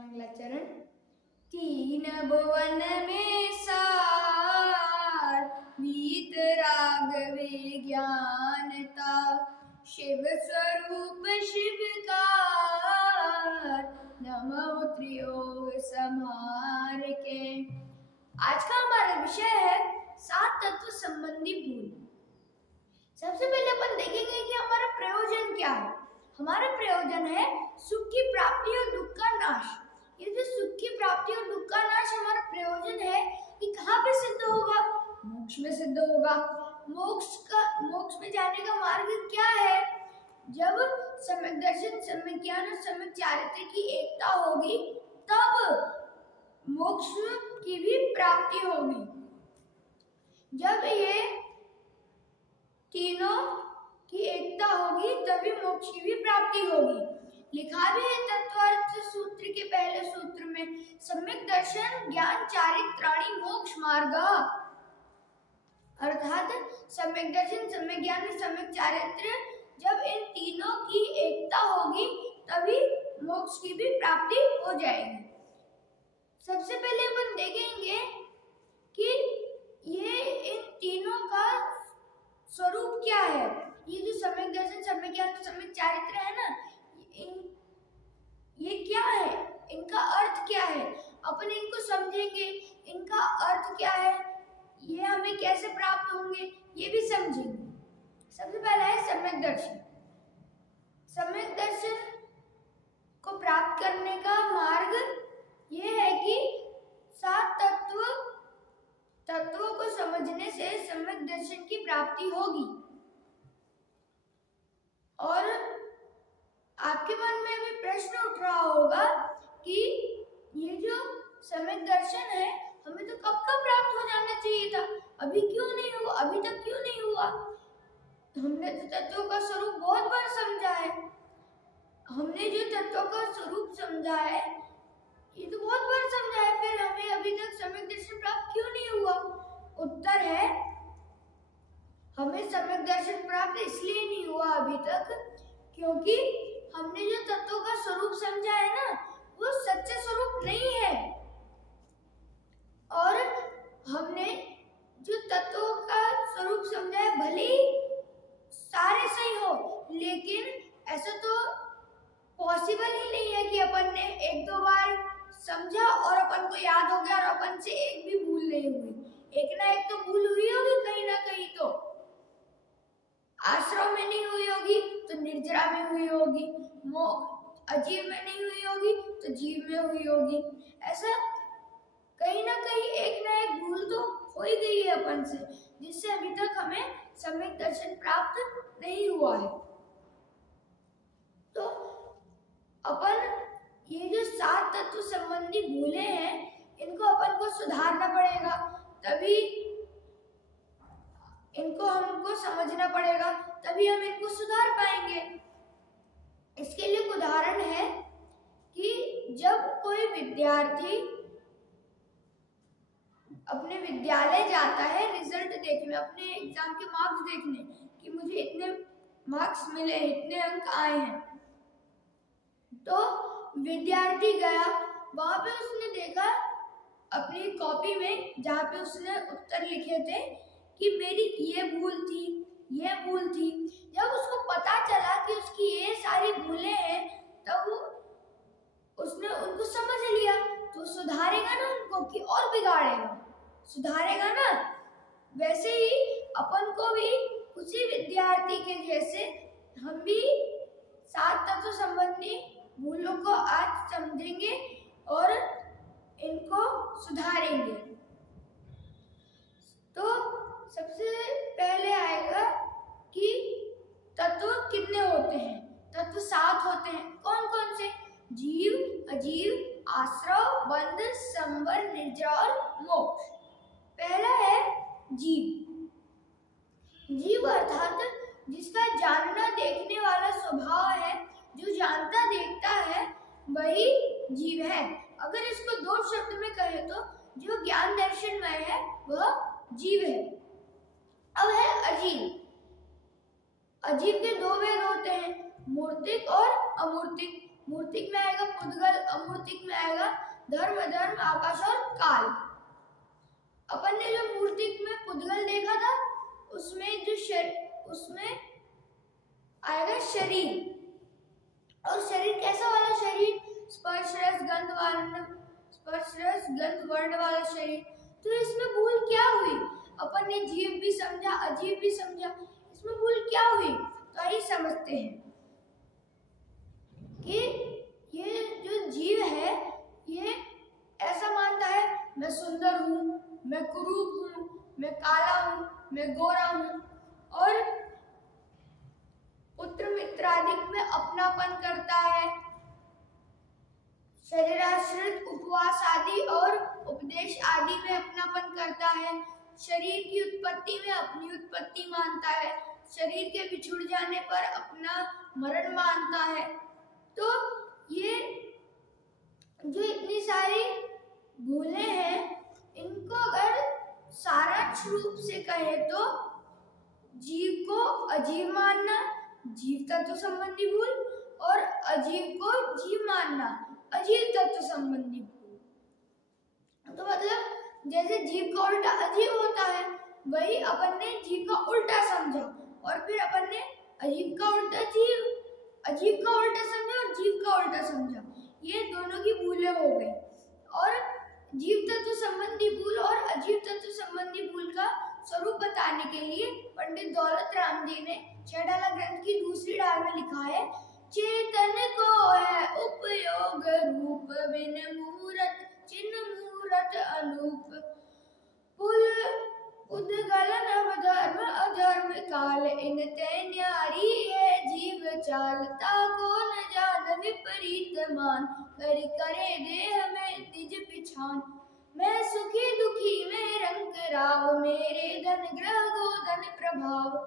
अगला चरण। तीन भुवन में सार वीत राघवे ज्ञानता, शिव स्वरूप शिवकार, नमो त्रियोग संहार के। आज का हमारा विषय है सात तत्व संबंधी भूल। सबसे पहले अपन देखेंगे कि हमारा प्रयोजन क्या है। हमारा प्रयोजन है सुख की प्राप्ति और दुख का नाश। ये जो सुख की प्राप्ति और दुख का नाश हमारा प्रयोजन है, ये कहाँ पे सिद्ध होगा? मोक्ष में सिद्ध होगा। मोक्ष में जाने का मार्ग क्या है? जब सम्यक दर्शन, सम्यक ज्ञान और सम्यक चारित्र की एकता होगी, तब मोक्ष की भी प्राप्ति होगी। जब ये तीनों की एकता होगी तभी मोक्ष की भी प्राप्ति होगी। लिखा भी है तत्वार्थ सूत्र के पहले सूत्र में, सम्यक दर्शन ज्ञान चारित्राणि मोक्ष मार्ग। अर्थात सम्यक दर्शन, सम्यक ज्ञान और सम्यक चारित्र, जब इन तीनों की एकता होगी तभी मोक्ष की भी प्राप्ति हो जाएगी। सबसे पहले अपन देखेंगे कि ये इन तीनों का स्वरूप क्या है। ये जो सम्यक दर्शन, सम्यक ज्ञान और सम्यक चारित्र है ना, ये क्या है, इनका अर्थ क्या है, अपन इनको समझेंगे। इनका अर्थ क्या है, ये हमें कैसे प्राप्त होंगे, ये भी समझेंगे। सबसे पहला है सम्यक दर्शन। सम्यक दर्शन को प्राप्त करने का मार्ग ये है कि सात तत्वों को समझने से सम्यक दर्शन की प्राप्ति होगी। और आपके मन में भी प्रश्न उठ रहा होगा कि ये जो सम्यक दर्शन है, हमें तो कब का प्राप्त हो जाना चाहिए था, अभी क्यों नहीं हुआ, अभी तक क्यों नहीं हुआ? हमने तो तत्वों का स्वरूप बहुत बार समझा है। हमने जो तत्वों का स्वरूप समझा है, ये तो बहुत बार समझा है, फिर हमें अभी तक सम्यक दर्शन प्राप्त क्यों नहीं हुआ? उत्तर है, हमें सम्यक दर्शन प्राप्त इसलिए नहीं हुआ अभी तक क्योंकि हमने जो तत्वों का स्वरूप समझा है ना, वो सच्चा स्वरूप नहीं है। और हमने जो तत्वों का स्वरूप समझा है, भले सारे सही हो, लेकिन ऐसा तो पॉसिबल ही नहीं है कि अपन ने एक दो बार समझा और अपन को याद हो गया और अपन से एक भी भूल नहीं हुई। एक ना एक तो भूल हुई होगी कहीं ना कहीं, तो आश्रम में नहीं हुई होगी तो निर्जरा में हुई होगी, अजीव में नहीं हुई होगी तो जीव में हुई होगी। ऐसा कहीं ना कहीं एक ना एक भूल तो हो ही गई है अपन से, जिससे अभी तक हमें सम्यक दर्शन प्राप्त नहीं हुआ है। तो अपन ये जो सात तत्व संबंधी भूले हैं, इनको अपन को सुधारना पड़ेगा, तभी इनको हमको समझना पड़ेगा, तभी हम इनको सुधार पाएंगे। इसके लिए एक उदाहरण है कि जब कोई विद्यार्थी अपने विद्यालय जाता है रिजल्ट देखने, अपने एग्जाम के मार्क्स देखने कि मुझे इतने मार्क्स मिले, इतने अंक आए हैं, तो विद्यार्थी गया, वहां पे उसने देखा अपनी कॉपी में, जहाँ पे उसने उत्तर लिखे थे कि मेरी ये भूल थी, ये भूल थी। जब उसको पता चला कि उसकी ये सारी भूलें हैं, तब उसने उनको समझ लिया, तो सुधारेगा ना उनको कि और बिगाड़ेगा? सुधारेगा ना। वैसे ही अपन को भी उसी विद्यार्थी के जैसे हम भी सात तत्व संबंधी भूलों को आज समझेंगे और इनको सुधारेंगे। तो सबसे पहले आएगा कि तत्व कितने होते हैं। तत्व सात होते हैं। कौन कौन से? जीव, अजीव, आश्रव, बंध, संवर, निर्जरा और मोक्ष। पहला है जीव। जीव अर्थात जिसका जानना देखने वाला स्वभाव है, जो जानता देखता है, वही जीव है। अगर इसको दो शब्द में कहें तो जो ज्ञान दर्शनमय है वह जीव है। अब है अजीव। अजीव के दो भेद होते हैं, मूर्तिक और अमूर्तिक। मूर्तिक में आएगा पुद्गल, अमूर्तिक में आएगा धर्म धर्म आकाश और काल। अपन ने जो मूर्ति में पुद्गल देखा था उसमें उसमें आएगा शरीर, और शरीर कैसा वाला शरीर? स्पर्श रस गंध वर्ण वाला शरीर। तो इसमें भूल क्या हुई? अपन ने जीव भी समझा, अजीब भी समझा, इसमें भूल क्या हुई? तो आइए समझते हैं कि ये जो जीव है ये ऐसा मानता है मैं सुंदर हूँ, मैं कुरूप हूँ, मैं काला हूँ, मैं गोरा हूँ, और पुत्र मित्र आदि में अपनापन करता है। शरीराश्रित उपवास आदि और उपदेश आदि में अपनापन करता है। शरीर की उत्पत्ति में अपनी उत्पत्ति मानता है। शरीर के बिछुड़ जाने पर अपना मरण मानता है। तो ये जो इतनी सारी भूलें हैं, इनको अगर सारांश रूप से कहे तो जीव को अजीव मानना, जीव तत्व संबंधी भूल, और अजीव को जीव मानना, अजीव तत्व संबंधी भूल। तो मतलब जैसे जीव का उल्टा अजीव होता है, वही अपन ने जीव का उल्टा समझा, और फिर अपन ने अजीब का उल्टा जीव, अजीब का उल्टा समझा और जीव का उल्टा समझा। ये दोनों की भूलें हो गई। और जीव तत्व संबंधी भूल और अजीव तत्व संबंधी भूल का स्वरूप बताने के लिए पंडित दौलत राम जी ने छेड़ाला ग्रंथ की दूसरी डाल में लिखा है, चेतन को है उपयोग रूप, बिन मूरत चिन्ह मूरत अनूप, पुल उद्गल नव धर्म अधर्म काल, इन ते न्यारी है जीव चाल, ताको न जान विपरीत मान, करी करे देह में निज पिछान, मैं सुखी दुखी में रंग राव, मेरे धन ग्रह गोधन प्रभाव,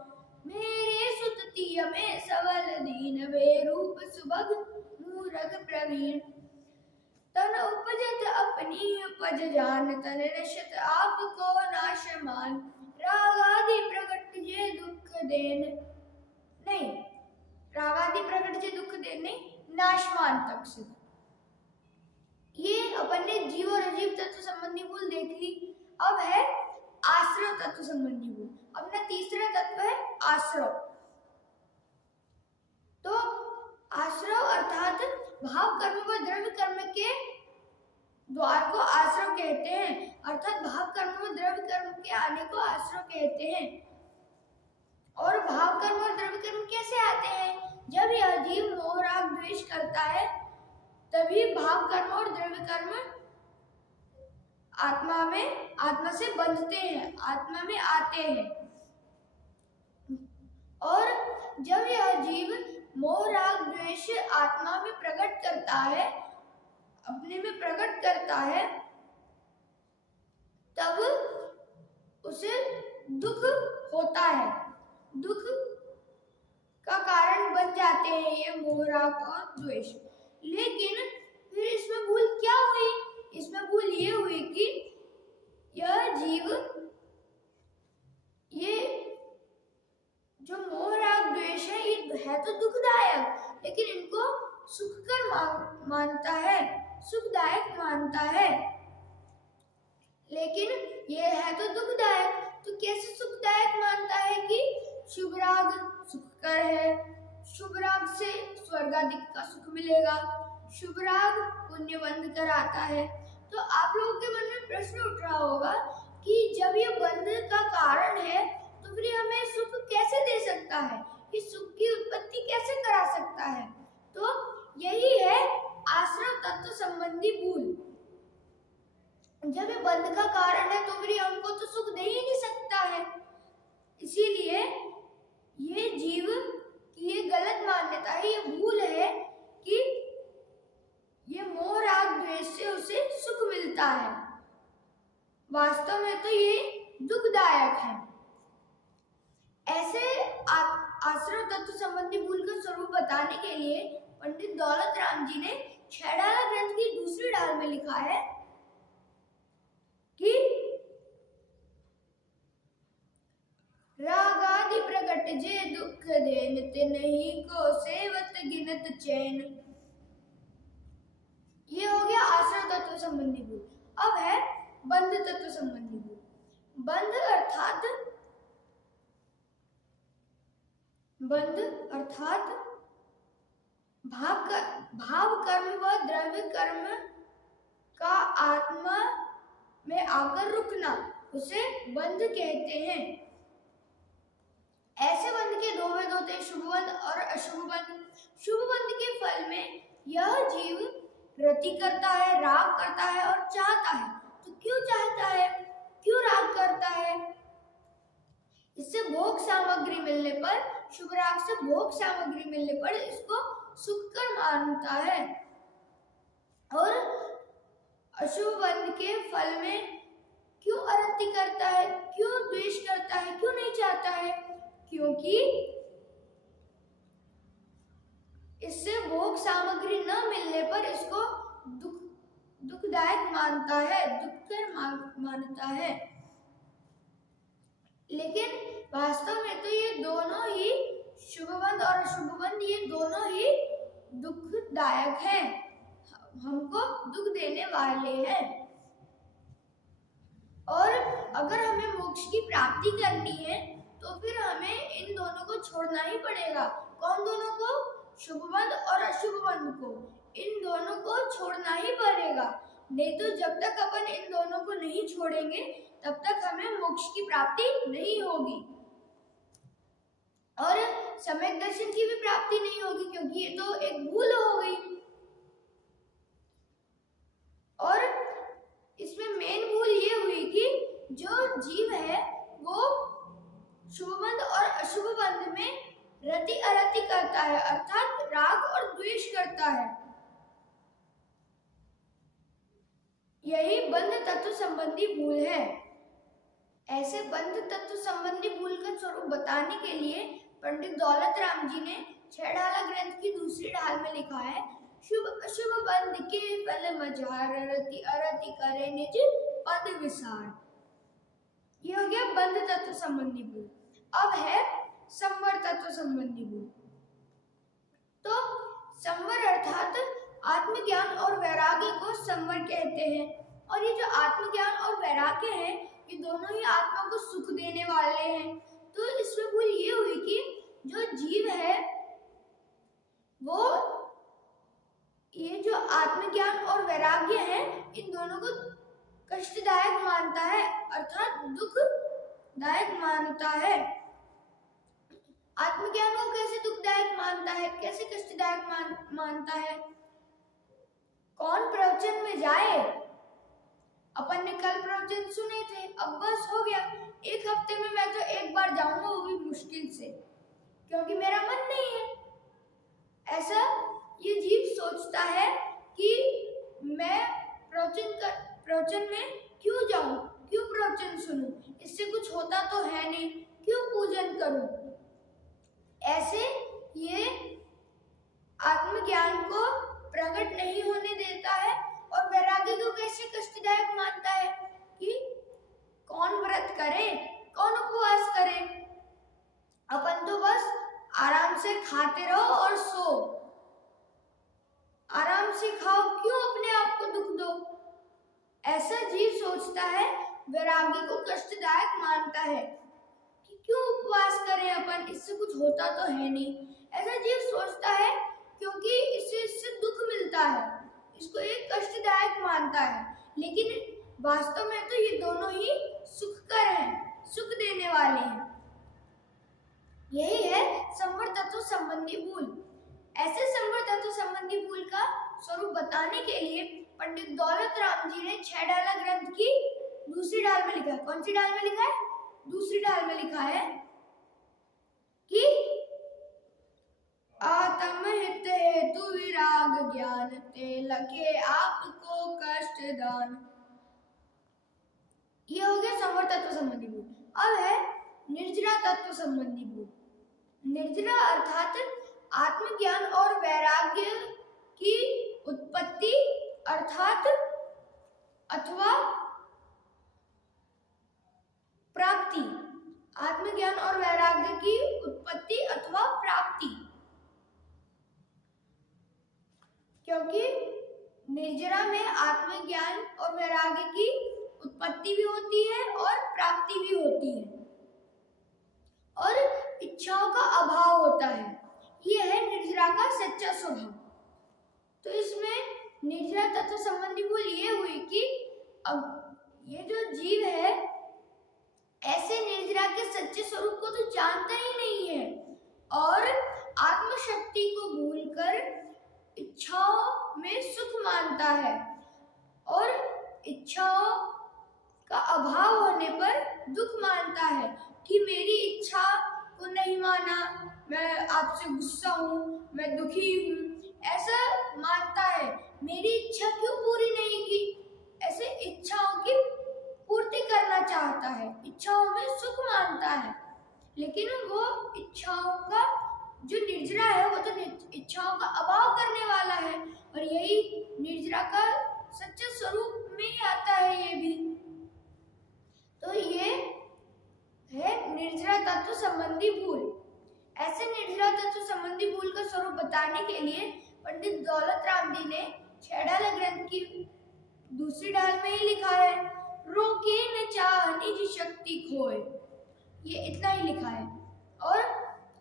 मेरे सुततिय में सबल दीन, वे रूप सुभग मूरख प्रवीण, तन उपजत अपनी उपज जान, तन नशत आपको नाश मान, राग आदि प्रकट जे दुख देन नहीं, राग आदि प्रकट जे दुख देन नहीं, नाशमान तक से। ये अपन ने जीव और अजीव तत्व संबंधी भूल देख ली। अब है आश्रव तत्व संबंधी भूल। अपना तीसरा तत्व है आश्रव। तो आश्रव अर्थात भाव कर्म व द्रव्य कर्म के द्वार को आश्रव कहते हैं, अर्थात भाव कर्म व द्रव्य कर्म के आने को आश्रव कहते हैं। और भाव कर्म और द्रव्य कर्म कैसे आते हैं? जब यह जीव मोह राग द्वेष करता है तभी भाव कर्म और द्रव्य कर्म आत्मा से बंधते हैं, आत्मा में आते हैं। और जब यह जीव मोह राग द्वेष आत्मा में प्रकट करता है, अपने में प्रकट करता है, तब उसे दुख होता है। दुख का कारण बन जाते हैं ये मोह राग और द्वेष। लेकिन फिर इसमें भूल क्या हुई? इसमें भूल ये हुई कि यह जीव, ये जो मोह राग द्वेष है ये है तो दुखदायक, लेकिन इनको सुखकर मानता है, सुखदायक मानता है, लेकिन ये है तो दुखदायक। तो कैसे सुखदायक मानता है? कि शुभ राग सुखकर है, शुभ राग से स्वर्ग आदि का सुख मिलेगा, शुभ राग पुण्य बंध कर आता है। तो आप लोगों के मन में प्रश्न उठ रहा होगा कि जब ये बंध का कारण है तो फिर हमें सुख कैसे दे सकता है, इस सुख की उत्पत्ति कैसे करा सकता है? तो यही है आश्रव तत्व संबंधी भूल। जब ये बंध का कारण है तो फिर हमको तो सुख दे ही नहीं सकता है। इसीलिए ये जीव की ये गलत मान्यता है, ये भूल है कि ये मोह राग द्वेष से उसे सुख मिलता है। वास्तव में तो ये दुखदायक है। ऐसे आश्रव तत्व संबंधी भूल का स्वरूप बताने के लिए पंडित दौलत राम जी ने छेड़ाला ग्रंथ की दूसरी डाल में लिखा है कि राग आदि प्रकट जे दुख देन, तिन्हि को सेवत गिनत चैन। ये हो गया आश्रव तत्व संबंधी भूल। अब है बंध तत्व संबंधी भूल। बंध अर्थात भाव कर्म व द्रव्य कर्म का आत्मा में आकर रुकना, उसे बंध कहते हैं। ऐसे बंध के दो भेद होते हैं, शुभ बंध और अशुभ बंध। शुभ बंध के फल में यह जीव रति करता है, राग करता है और चाहता है। तो क्यों चाहता है, क्यों राग करता है? इससे भोग सामग्री मिलने पर, शुभ राग से भोग सामग्री मिलने पर इसको सुखकर मानता है। और अशुभ बंध के फल में क्यों अरति करता है, क्यों द्वेष करता है, क्यों नहीं चाहता है? क्योंकि इससे भोग सामग्री न मिलने पर इसको दुखदायक मानता है, दुखकर मानता है। लेकिन वास्तव में तो ये दोनों ही, शुभ बंध और अशुभ बंध, ये दोनों ही दुखदायक हैं, हमको दुख देने वाले हैं। और अगर हमें मोक्ष की प्राप्ति करनी है तो फिर हमें इन दोनों को छोड़ना ही पड़ेगा। कौन दोनों को? शुभ बंध और अशुभ बंध को। इन दोनों को छोड़ना ही पड़ेगा, नहीं तो जब तक अपन इन दोनों को नहीं छोड़ेंगे तब तक हमें मोक्ष की प्राप्ति नहीं होगी और सम्यक दर्शन की भी प्राप्ति नहीं होगी, क्योंकि ये तो एक भूल हो गई। और इसमें मेन भूल ये हुई कि जो जीव है वो शुभ बंध और अशुभ बंध में रति अरति करता है, अर्थात राग और द्वेष करता है। यही बंध तत्व संबंधी भूल है। ऐसे बंध तत्व संबंधी भूल का स्वरूप बताने के लिए पंडित दौलत राम जी ने 6 ढाला ग्रंथ की दूसरी ढाल में लिखा है, शुभ अशुभ बंध के फल मझार, रति अरति करे निज पद विसार। ये हो गया बंध तत्व संबंधी भूल। अब है संवर तत्व संबंधी भूल। तो संवर अर्थात आत्मज्ञान और वैराग्य को संवर कहते हैं। और ये जो आत्मज्ञान और वैराग्य है, ये दोनों ही आत्मा को सुख देने वाले हैं। तो इसमें भूल ये हुई कि जो जीव है वो ये जो आत्मज्ञान और वैराग्य है, इन दोनों को कष्टदायक मानता है, अर्थात दुखदायक मानता है। आत्मज्ञान को कैसे दुखदायक मानता है, कैसे कष्टदायक मानता है? कौन प्रवचन में जाए? अपन ने कल प्रवचन सुने थे, अब बस हो गया। एक हफ्ते में मैं तो एक बार जाऊंगा, वो भी मुश्किल से, क्योंकि मेरा मन नहीं है। ऐसा ये जीव सोचता है कि मैं प्रवचन में क्यों जाऊं, क्यों प्रवचन सुनूं, इससे कुछ होता तो है नहीं, क्यों पूजन करूं? ऐसे ये आत्मज्ञान को प्रकट नहीं होने देता है और वैराग्य को कैसे कष्टदायक मानता है कि कौन व्रत करे, कौन उपवास करे, अपन तो बस आराम से खाते रहो और सो। आराम से खाओ, क्यों अपने आप को दुख दो? ऐसा जीव सोचता है, वैराग्य को कष्टदायक मानता है कि क्यों उपवास करें अपन, इससे कुछ होता तो है नहीं। ऐसा जीव सोचता है क्योंकि इससे दुख मिलता है, इसको एक कष्टदायक मानता है। लेकिन वास्तव में तो ये दोनों ही सुखकर हैं, सुख देने वाले हैं। यही है संवर तत्व संबंधी भूल। ऐसे संवर तत्व संबंधी भूल का स्वरूप बताने के लिए पंडित दौलत राम जी ने 6 ढाला ग्रंथ की दूसरी ढाल में लिखा है। कौन सी ढाल में लिखा है? दूसरी ढाल में लिखा है कि आत्म हित हेतु विराग ज्ञान ते लगे आपको कष्ट दान। ये हो गया संवर तत्व संबंधी भूल। अब है निर्जरा तत्व संबंधी भूल। निर्जरा अर्थात आत्मज्ञान और वैराग्य की उत्पत्ति अर्थात अथवा प्राप्ति। आत्मज्ञान और वैराग्य की उत्पत्ति अथवा प्राप्ति, क्योंकि निर्जरा में आत्मज्ञान और वैराग्य की उत्पत्ति भी होती है और प्राप्ति भी होती है और इच्छाओं का अभाव होता है। यह है निर्जरा का सच्चा स्वभाव। तो इसमें निर्जरा तत्व संबंधी भूल ये हुई कि अब ये जो जीव है ऐसे निर्जरा के सच्चे स्वरूप को तो जानता ही नहीं है और आत्मशक्ति को भूलकर इच्छाओं में सुख मानता है और इच्छाओं का अभाव होने पर दुख मानता है कि मेरी इच्छा को नहीं माना, मैं आपसे गुस्सा हूँ, मैं दुखी हूँ, ऐसा मानता है। मेरी इच्छा क्यों पूरी नहीं की, ऐसे इच्छाओं की पूर्ति करना चाहता है, इच्छाओं में सुख मानता है। लेकिन वो इच्छाओं का जो निर्जरा है वो तो इच्छाओं का अभाव करने वाला है और यही निर्जरा का सच्चे स्वरूप में ही आता है ये भी। तो ये है निर्जरा तत्व संबंधी भूल। ऐसे निर्जरा तत्व संबंधी भूल का स्वरूप बताने के लिए पंडित दौलत राम जी ने 6 डाल ग्रंथ की दूसरी डाल में ही लिखा है, रोके न चाह निज शक्ति खोए, ये इतना ही लिखा है। और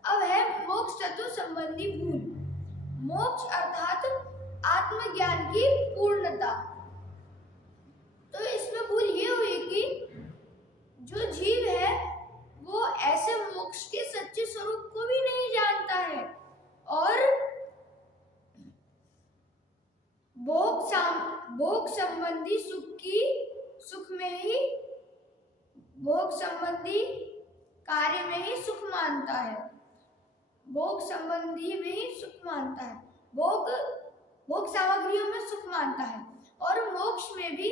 अब है मोक्ष तत्व संबंधी भूल। मोक्ष अर्थात आत्मज्ञान की पूर्णता। तो इसमें भूल ये हुई कि जो जीव है वो ऐसे मोक्ष के सच्चे स्वरूप को भी नहीं जानता है और भोग संबंधी सुख में ही भोग संबंधी कार्य में ही सुख मानता है, भोग संबंधी में ही सुख मानता है, भोग सामग्रियों में सुख मानता है और मोक्ष में भी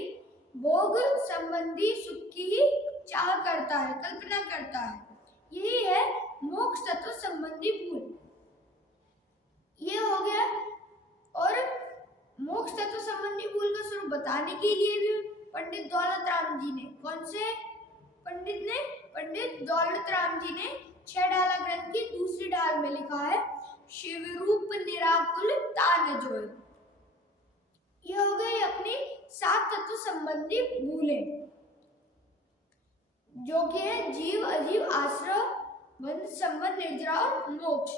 भोग संबंधी सुख की ही चाह करता है, कल्पना करता है। यही है मोक्ष तत्व संबंधी भूल। ये हो गया। और मोक्ष तत्व संबंधी भूल का स्वरूप बताने के लिए भी पंडित दौलत राम जी ने, कौन से पंडित ने, पंडित दौलत राम जी ने 6 डाला ग्रंथ की दूसरी डाल में लिखा है, शिव रूप निराकुल तान जोय। ये हो गई अपनी 7 तत्व संबंधी भूलें, जो कि है जीव, अजीव, आश्रय, बंध, संबंध, निर्जरा और मोक्ष।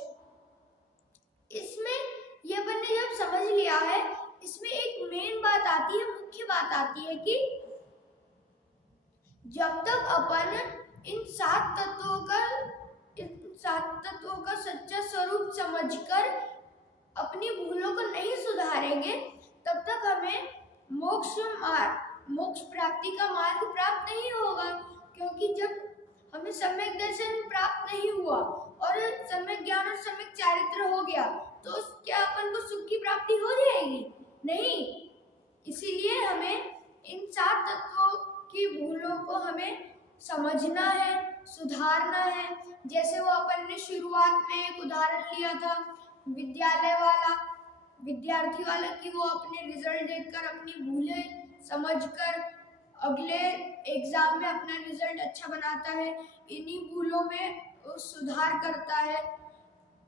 इसमें ये अपन ने जब समझ लिया है, इसमें एक मेन बात आती है, मुख्य बात आती है कि जब तक अपन इन 7 तत्वों का सच्चा स्वरूप समझकर अपनी भूलों को नहीं सुधारेंगे, तब तक हमें मोक्ष प्राप्ति का मार्ग प्राप्त नहीं होगा। क्योंकि जब हमें सम्यक दर्शन प्राप्त नहीं हुआ और सम्यक ज्ञान और सम्यक चारित्र हो गया, तो क्या अपन को सुख की प्राप्ति हो जाएगी? नहीं। इसीलिए हमें इन 7 तत्वों की भूलों को हमें समझना है, सुधारना है। जैसे वो अपन ने शुरुआत में एक उदाहरण लिया था विद्यार्थी वाला, कि वो अपने रिजल्ट देखकर अपनी भूलें समझकर अगले एग्जाम में अपना रिजल्ट अच्छा बनाता है, इन्हीं भूलों में सुधार करता है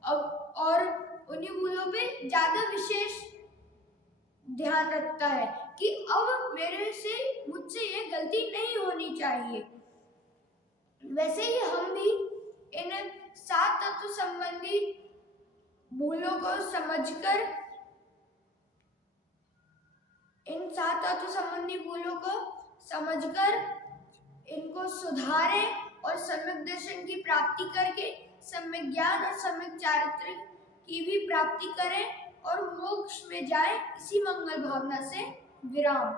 और उन्हीं भूलों पे ज़्यादा विशेष ध्यान रखता है कि अब मुझसे ये गलती नहीं होनी चाहिए। वैसे ही हम भी इन 7 तत्व संबंधी भूलों को समझकर इनको सुधारें और सम्यक दर्शन की प्राप्ति करके सम्यक ज्ञान और सम्यक चारित्र की भी प्राप्ति करें और मोक्ष में जाए। इसी मंगल भावना से विराम।